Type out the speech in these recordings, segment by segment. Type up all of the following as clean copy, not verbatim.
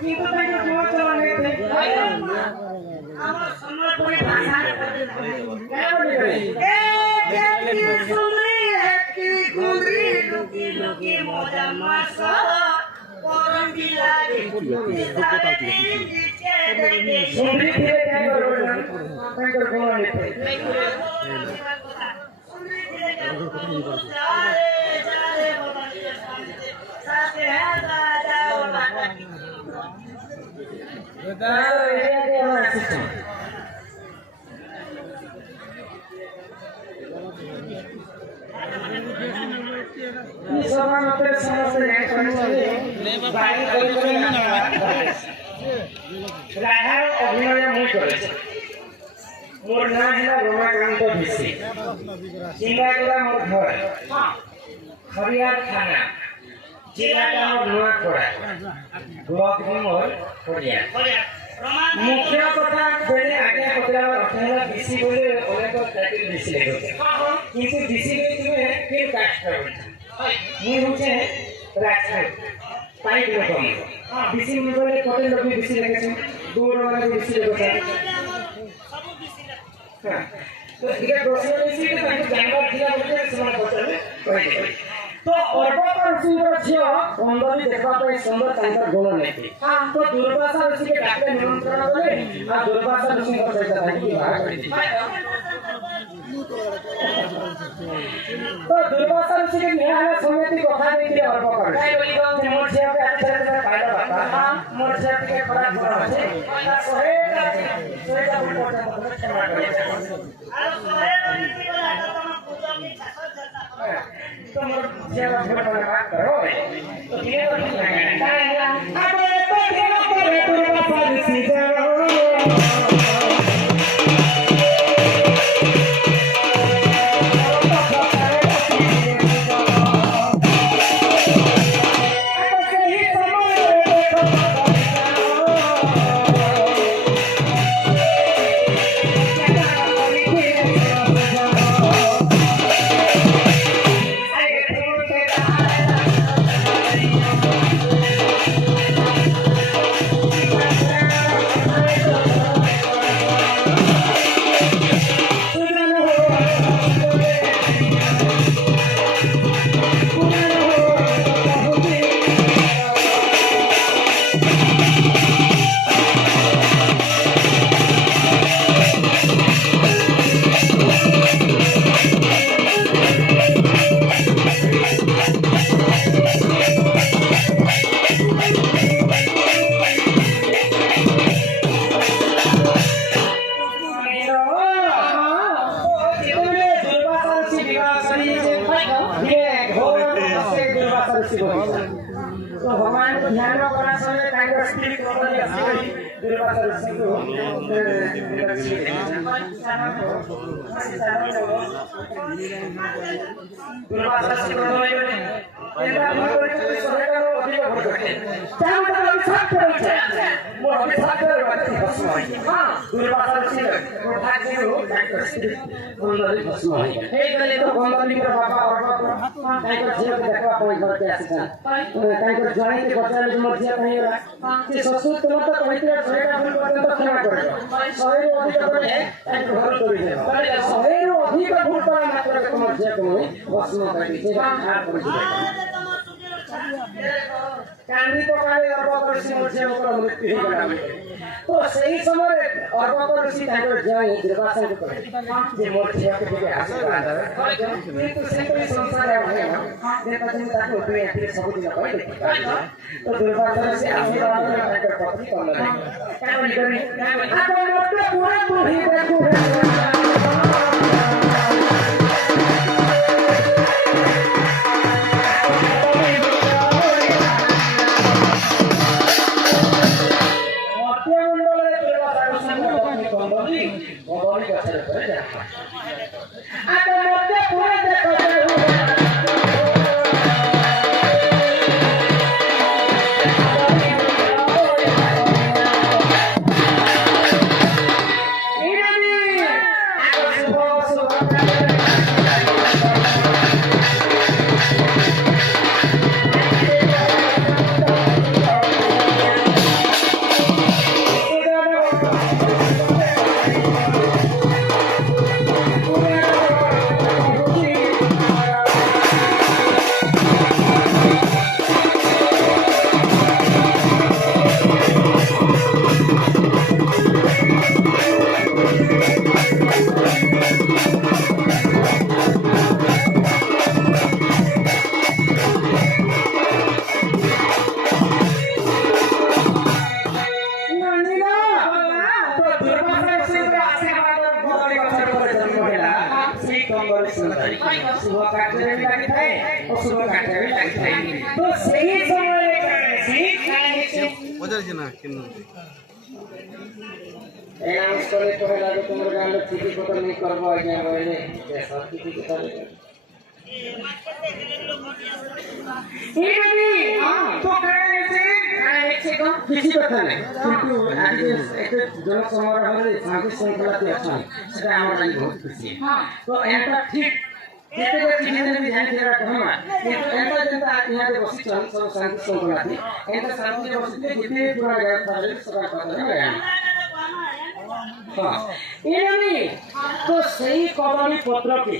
কিন্তু তাকে জোর চলা নেই আমার সম্বলপুরি ভাষায় কেন বলে একটি সুন্দরী একটি গুঁড়ি লুকি লুকি মজা মাসা পরম বিলাগে সুন্দরী ফিরে কেন করবে না তাকে ঘুমা নিতে সুন্দরী ফিরে কেন করবে সাথে হ্যাঁ যাও বাবা মোর নাম হল রমাকান্ত বিশি সিঙ্গাগুড়া মোর ঘর খরিয়ার থানা জেলাটা মোর নোয়াখড়া ব্লক মোর খরিয়ার মুখ্য কথা বেড়ে আগে পচারা অর্থাৎ বিশি বলে অনেক টাইটেল বেশি লেগেছে কিন্তু বিশি তুমি ফির কাজ করবে মুই হচ্ছে রাজশাহী পাইক রকম বিশি বলে কত লোক বেশি লেগেছে দূর মানে বেশি লেগেছে হ্যাঁ তো এটা প্রশ্ন বেশি কিন্তু জানবার ছিল বলে সমান পচারে কইতে তো অর্পক ঋষির ঝিও অন্ধবি দেখবা পাই সুন্দর তাঙ্কর গুণ নেই তো দুর্বাসা ঋষিকে ডাকলে নিমন্ত্রণ কলে আর দুর্বাসা ঋষিଙ୍କ সହିତ থাকি বিবাহ କରିଛି তো দুর্বাসা ঋষিকে নিহালে সমিতি কথা ଦେଇଥିଲେ অর্পক কাই বলি যে মোর ঝিওকে আচ্ছা পাইলা বাতা মোর ঝিও ଟିକେ ଖରାପ ଗୁଣ ଅଛି ତା ଶହେଟା ଶହେଟା ପଚାଶ କ୍ଷମା କରିছে ଆଉ ଶହେ ରହିକି ଗଲା ତ ତମ ପୂଜା କି ଚାଷ तो मोर सेवा करना बात करो तो ये तो नहीं है अबे तो सेवा करे तो बाबा सीधा तो भगवान को ध्यान में करना समय कांग्रेस की प्रॉब्लम है दुर्वासा ऋषि को दुर्वासा ऋषि को एला भगवान को सहयोग अधिक भरते चाहे तो अभिशाप करे मोर अभिशाप करे बात भस्म है हां दुर्वासा ऋषि को भाग्य हो कांग्रेस की बंदरी भस्म है हे गले तो बंदरी के बाबा और कांग्रेस झियो के देखवा कोई घर के आसी कांग्रेस जणे के बचाले मध्य कहीं से ससुर तुम तो कहते शहेटा फुल पर्यंत क्षमा करे शहे अधिक करे एक घर तोड़ी दे शहे अधिक फुल पर मात्र के मध्य कोई भस्म कर से हाथ पड़ कांदी पकाले अर्पक ऋषि मध्य ऊपर मृत्यु हो गला तो सही समय अर्पक ऋषि ताको जाई दुर्वासा को कहे जे मोर छिया के के आशीर्वाद है तो से संसार है जे पत्नी ताको दुई आखिर सब दिन कहे तो दुर्वासा ऋषि आशीर्वाद में ताको पत्नी कम नहीं कामनी करी आपन मत पूरा बुढ़ी देखो ପଚାରିଛି ନା କେମିତି ଏନାଉନ୍ସ କଲେ କହିଲା ଯେ ତୁମର ଗାଁରେ ଚିଠି ପତ୍ର ନେଇ କରବ ଆଜ୍ଞା କହିଲେ ଚିଠି ପତ୍ର କିଛି କଥା ନାହିଁ କିନ୍ତୁ ଆଜି ଏତେ ଜନସମାରୋହରେ ଶାନ୍ତି ଶୃଙ୍ଖଳାଟି ଅଛନ୍ତି ସେଟା ଆମର ଲାଗି ବହୁତ ଖୁସି ତ ଏନ୍ତା ଠିକ ଯେତେବେଳେ ଚିଠି ବି ଜାଣିଥିବା କହିମା କିନ୍ତୁ ଏନ୍ତା ଯେନ୍ତା ଇହାରେ ବସିଛନ୍ ସବୁ ଶାନ୍ତି ଶୃଙ୍ଖଳାଟି ଏନ୍ତା ଶାନ୍ତିରେ ବସିଥିଲେ ଯେତେ ପୁରା ଗାଁ ଥାରେ ସେଟା କଥା ଜାଣି तो सही कदली पत्र के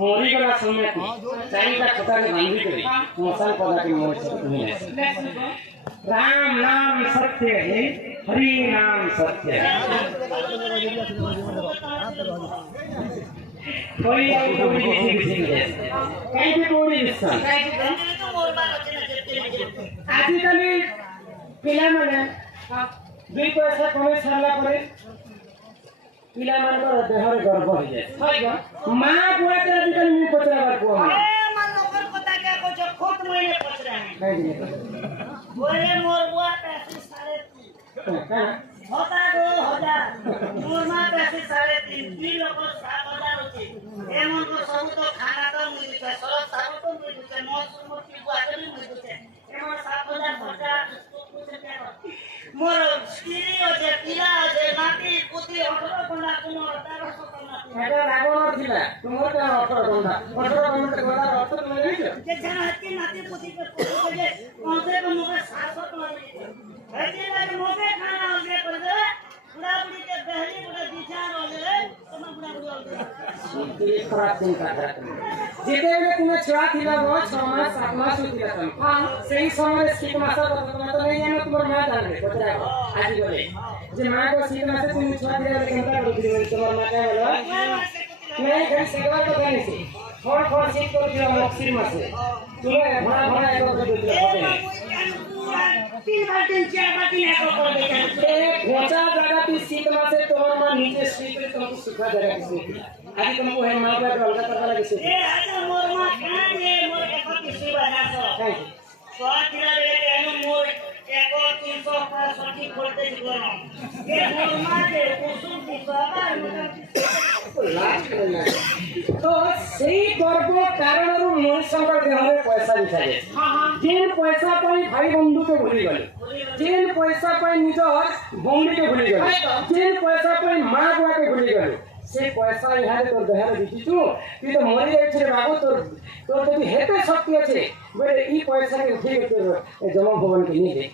मरीगला समय चारिटा खता के बांधी कर मशाल पदा के राम नाम सत्य है हरि नाम सत्य है कोई आजिकल पिला माने 2 पैसा कमे छाला परे पिला मानकर देहर गर्व हो जाए मां बुआ के आजिकल मी पचराबार को ए मन लोकर पता क्या को जो खुद महीने पचरा है बोले मोर बुआ पैसे 3.5 होता 2000 मोर मां पैसे 3.5 दी लोग 7000 होती एमन को सब तो खाना तो मिल के सब तो मिल के 900 की बुआ के मिल के एमन 7000 खर्चा मोर स्त्री होजे पिला होजे नाती पुती 18 घंटा कोनो 1800 करना एटा लागो नथिला तुमर के 18 घंटा गोला 18 मिले जे जन हत्ती नाती पुती के जे कौन से को मोके 700 टका हत्ती लागे मोके खाना होगे कर दे बुढ़ा बुढ़ी के बहली बुढ़ा विचार होगे तुम बुढ़ा बुढ़ी होगे ये खराब दिन का है जेतेबे तुमे छुआ थिला वो 6 मास 7 मास होतिला तुम हां सही समय शीत मास तो नहीं जानो तुमर मां जानले पता आज बोले जे मां को शीत मास तुम छुआ थिला केनता करथि तुमर मां का बोला नहीं घर सेवा तो करनी से फड़ शीत कर दियो मक्सिर मासे तुमे भड़ा भड़ा एक कर दियो होबे 3 बाल्टी 4 बाल्टी एको कर दे ए घोचा जगह ती शीत मासे तुमर मां नीचे शीत तुमको सुखा जगह से आज तुमको है मां पे अलग करता लगे से ए आज मोर मां खाना ये मोर एक किसी बना सो स्वाद दिला दे एनो मोर एको 360 खोलते जीवन ये मोर मां के कुसुम की बाबा तो सही गर्व कारणरू मनुष्यकर देहरे पैसा दिखाए जेन पैसा पाई भाई बंधु के भूली गले जेन पैसा पाई निजर भौणी के भूली गले जेन पैसा पाई मां बुआ के भूली गले से पैसा इहारे तोर देहरे दिखिछु तू तो मरि जाय छे बाबू तोर जदी हेते शक्ति আছে বলে এই पैसा के उठे के तोर जमा भवन के नहीं दे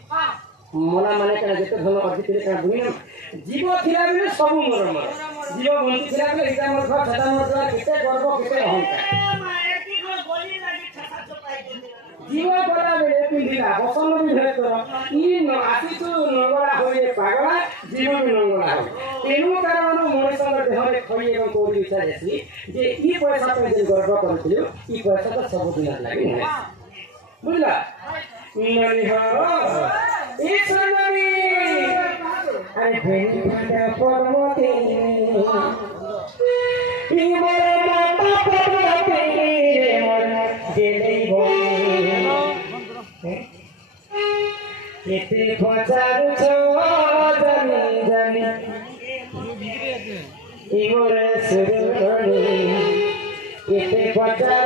मना माने का जेते धन अधिक का भूमि जीव थिला बेले सब मोर मोर जीव बंती थिला बेले इटा मोर घर छटा मोर केते गर्व केते अहंकार एती को बोली लागी छटा चपाई दे जीव पड़ा बेले पिंदिला बसन भी धरे तोर ई न आसी तो नगड़ा होए पागला जीव भी नगड़ा हो तेनु कारण मनुष्य देहरे खई एवं कोडी इच्छा जेसी जे ई पैसा पे जे गर्व करथियो ई पैसा तो सब दिन लागि नै बुझला ननी हो ई सुननी अरे भेंडी भेंडा परमते ई मोर माता परमते रे मोर जेले हो केते पचार छो जानी जानी ई मोर सुरणी केते पचार